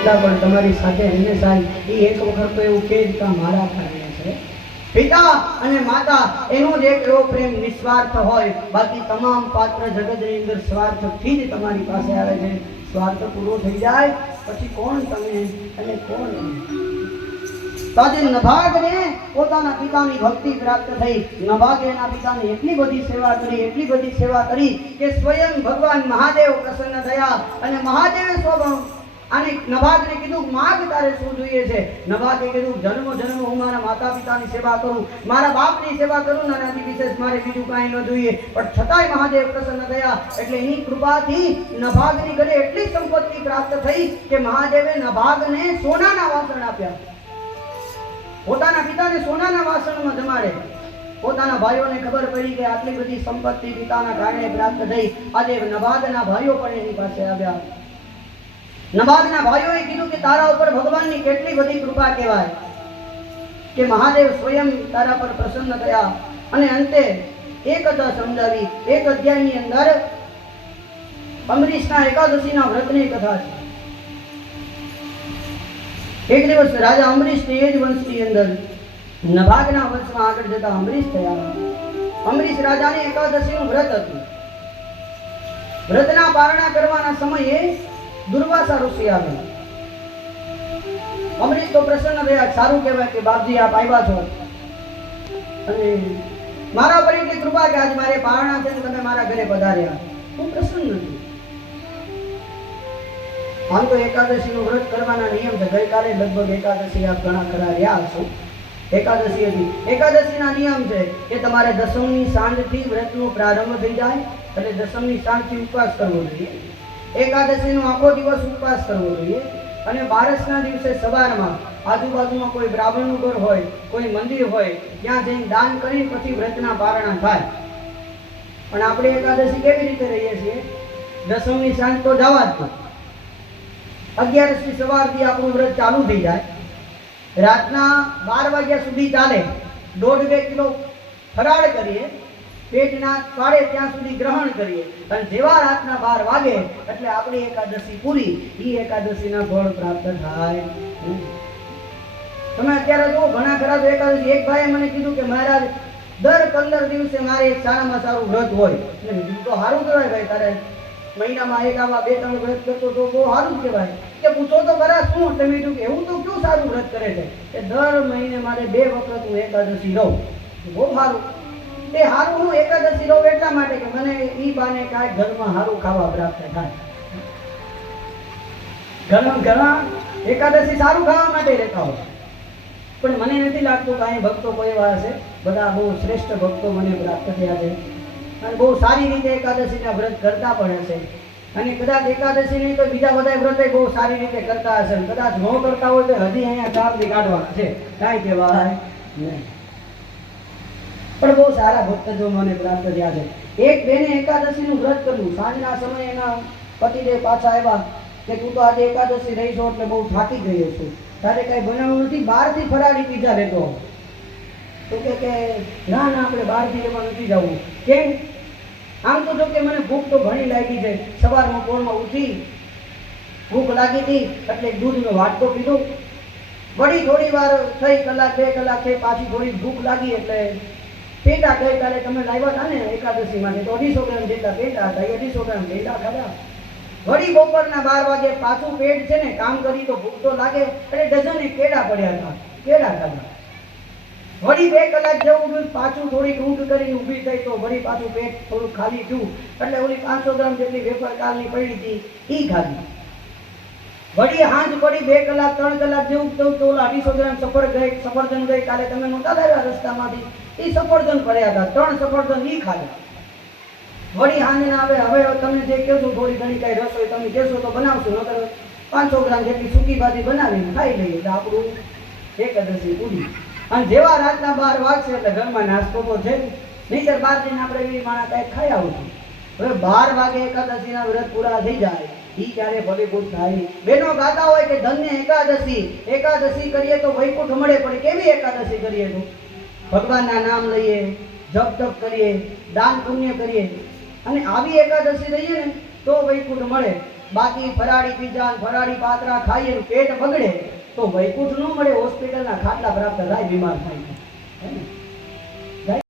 પિતા પણ તમારી સાથે હંમેશા એ એક વખત તો એવું કે મારા કારણે છે. પિતા અને માતા એનો જ એક એવો પ્રેમ નિસ્વાર્થ હોય, બાકી તમામ પાત્ર જગતની અંદર સ્વાર્થથી જ તમારી પાસે આવે છે. સ્વાર્થ પૂરો થઈ જાય પછી કોણ તમે અને કોણ તાજે નભાગને પોતાના પિતાની ભક્તિ પ્રાપ્ત થઈ. નભાગે એના પિતાની એટલી બધી સેવા કરી કે સ્વયં ભગવાન મહાદેવ પ્રસન્ન થયા અને મહાદેવે સ્વભાવ અને નભાગને કીધું માગ તારે શું જોઈએ છે. નભાગે કીધું જન્મ હું મારા માતા પિતાની સેવા કરું, મારા બાપની સેવા કરું, નાનાથી વિશેષ મારે બીજું કાંઈ ન જોઈએ. પણ છતાંય મહાદેવ પ્રસન્ન થયા એટલે એની કૃપાથી નભાગની ઘરે એટલી સંપત્તિ પ્રાપ્ત થઈ કે મહાદેવે નભાગને સોનાના વાસણ આપ્યા. પોતાના પિતાને સોનાના વાસણમાં જમાડે. પોતાના ભાઈઓને ખબર પડી કે આટલી બધી સંપત્તિ પિતાના કારણે પ્રાપ્ત થઈ. આજે નભાગના ભાઈઓ પણ એની પાસે આવ્યા. નભાગના ભાઈઓએ કીધું કે તારા ઉપર ભગવાનની કેટલી બધી કૃપા કહેવાય કે મહાદેવ સ્વયં તારા પર પ્રસન્ન થયા. અને અંતે એક કથા સમજાવી. એક અધ્યાયની અંદર અમરીશના એકાદશીના વ્રતની કથા છે. એક દિવસ રાજા અમરીશ એ જ વંશની અંદર નભાગના વંશમાં આગળ જતા અમરીશ થયા. અમરીશ રાજાને એકાદશીનું વ્રત હતું. વ્રતના પારણા કરવાના સમયે દુર્વાસા ઋષિ આવ્યા. અમરીશ તો પ્રસન્ન થયા. સારું કહેવાય કે બાપજી આપ આવ્યા છો અને મારા પર એટલી કૃપા કે આજ મારે પારણા છે તમે મારા ઘરે પધાર્યા. હું પ્રસન્ન છું. આમ તો એકાદશીનું વ્રત કરવાના નિયમ છે. ગઈકાલે લગભગ એકાદશી આપ ઘણા ખરા રહ્યા હશો. એકાદશી હતી. એકાદશીના નિયમ છે કે તમારે દસમની સાંજથી વ્રતનો પ્રારંભ થઈ જાય એટલે દસમની સાંજથી ઉપવાસ કરવો જોઈએ. એકાદશીનો આખો દિવસ ઉપવાસ કરવો જોઈએ અને બારસના દિવસે સવારમાં આજુબાજુમાં કોઈ બ્રાહ્મણનું ઘર હોય, કોઈ મંદિર હોય, ત્યાં જઈને દાન કરી પછી વ્રતના પારણા થાય. પણ આપણે એકાદશી કેવી રીતે રહીએ છીએ? દસમની સાંજ તો જવા જ દો. 11મી સવારથી આપણું વ્રત ચાલુ થઈ જાય. રાતના 12 વાગ્યા સુધી ચાલે. 1.5-2 કિલો ફરાળ કરીએ, પેટના પાડે ત્યાં સુધી ગ્રહણ કરીએ અને જેવા રાતના 12 વાગે એટલે આપણી એકાદશી પૂરી. એ એકાદશીના ફળ પ્રાપ્ત થાય. તમે અત્યારે જો ઘણા ખરા એકાદશી. એક ભાઈએ મને કીધું કે મહારાજ દર 15 દિવસે મારે એક સારામાં સારું વ્રત હોય. એટલે મેં કીધું તો સારું કહેવાય ભાઈ, તારે મહિનામાં એક આવા 2-3 વ્રત કરતો તો બહુ સારું કહેવાય. કે પૂછો તો ખરા શું? તમે કીધું કે એવું તો કેવું સારું વ્રત કરે છે કે દર મહિને મારે 2 વખત હું એકાદશી રહું. બહુ સારું. તે સારું હું એકાદશી રહું એટલા માટે કે મને ઈ બાને કાંઈ ઘરમાં સારું ખાવા પ્રાપ્ત થાય. ઘણા એકાદશી સારું ખાવા માટે રહેતા હોય. પણ મને નથી લાગતું કે અહીં ભક્તો કોઈ એવા હશે. બધા બહુ શ્રેષ્ઠ ભક્તો મને પ્રાપ્ત થયા છે અને બહુ સારી રીતે એકાદશીના વ્રત કરતા પણ હશે. અને કદાચ એકાદશી નહીં તો બીજા બધા વ્રત બહુ સારી રીતે કરતા હશે. કદાચ ન કરતા હોય તો હજી અહીંયા 4 દી કાઢવાના છે. કાંઈ કહેવાય નહીં. પણ બહુ સારા ભક્તો મને પ્રાપ્ત થયા છે. એક બેને એકાદશીનું વ્રત કર્યું. સાંજના સમયે એના પતિદેવ પાછા આવ્યા કે તું તો આજે એકાદશી રહીશો એટલે બહુ થાકી ગયો છું, તારે કઈ બનાવવું નથી, બહારથી ફરાળી પીઝા લેતો. તો કે ના આપણે બહારથી લેવા નથી જવું. કેમ? આમ તો જો કે મને ભૂખ તો ઘણી લાગી છે. સવારમાં પોરમાં ઉઠી ભૂખ લાગી હતી એટલે દૂધનો વાટકો પીધો. વળી થોડી વાર થઈ, કલાક 2 કલાક થઈ, પાછી થોડી ભૂખ લાગી એટલે પેંડા ગઈકાલે તમે લાવ્યા હતા ને એકાદશી માટે તો 250 ગ્રામ જેટલા પેંડા હતા. 250 ગ્રામ પેંડા ખાધા. વળી બપોરના 12 વાગે પાછું પેટ છે ને કામ કરી તો ભૂખ તો લાગે એટલે ડઝને કેળા પડ્યા હતા. કેળા ખાધા. વળી 2 કલાક જેવું પાછું થોડીક ઊંઘ કરીને ઊભી થઈ તો વળી પાછું પેટ થોડું ખાલી થયું એટલે ઓલી 500 ગ્રામ જેટલી વેફર કાલની પડી હતી એ ખાધી. વળી હાંજ પડી 2 કલાક 3 કલાક જેવું તો ઓલા 250 ગ્રામ સફરજન ગઈ કાલે તમે નહોતા લાવ્યા રસ્તામાંથી, એ સફરજન પડ્યા હતા. 3 સફરજન ઈ ખાધા. વળી હાંજના હવે તમે જે કહેશો થોડી ઘણી કઈ રસોઈ તમે કહેશો તો બનાવશું, નકર 500 ગ્રામ જેટલી સૂકી ભાજી બનાવીને ખાઈ લઈએ એટલે આપણું એકાદશી પૂરી. અને જેવા રાતના 12 વાગશે એટલે ઘરમાં નાસ્તો તો છે નહીંતર 12 દિન આપણે એવી માણા કાંઈક ખાઈ આવશું. હવે 12 વાગે એકાદશીના વ્રત પૂરા થઈ જાય ઈ ક્યારે ફલીભૂત થાય? બેનો ગાતા હોય કે ધન્ય એકાદશી, એકાદશી કરીએ તો વૈકુંઠ મળે. પણ કેવી એકાદશી કરીએ તો ભગવાનના નામ લઈએ, જપ તપ કરીએ, દાન પુણ્ય કરીએ અને આવી એકાદશી રહીએ ને તો વૈકુંઠ મળે. બાકી ફરાળી પીઝા ફરાળી પાતરા ખાઈએ ને પેટ બગડે તો વૈકુંઠ ન મળે, હોસ્પિટલના ખાટલા પ્રાપ્ત થાય, બીમાર થાય.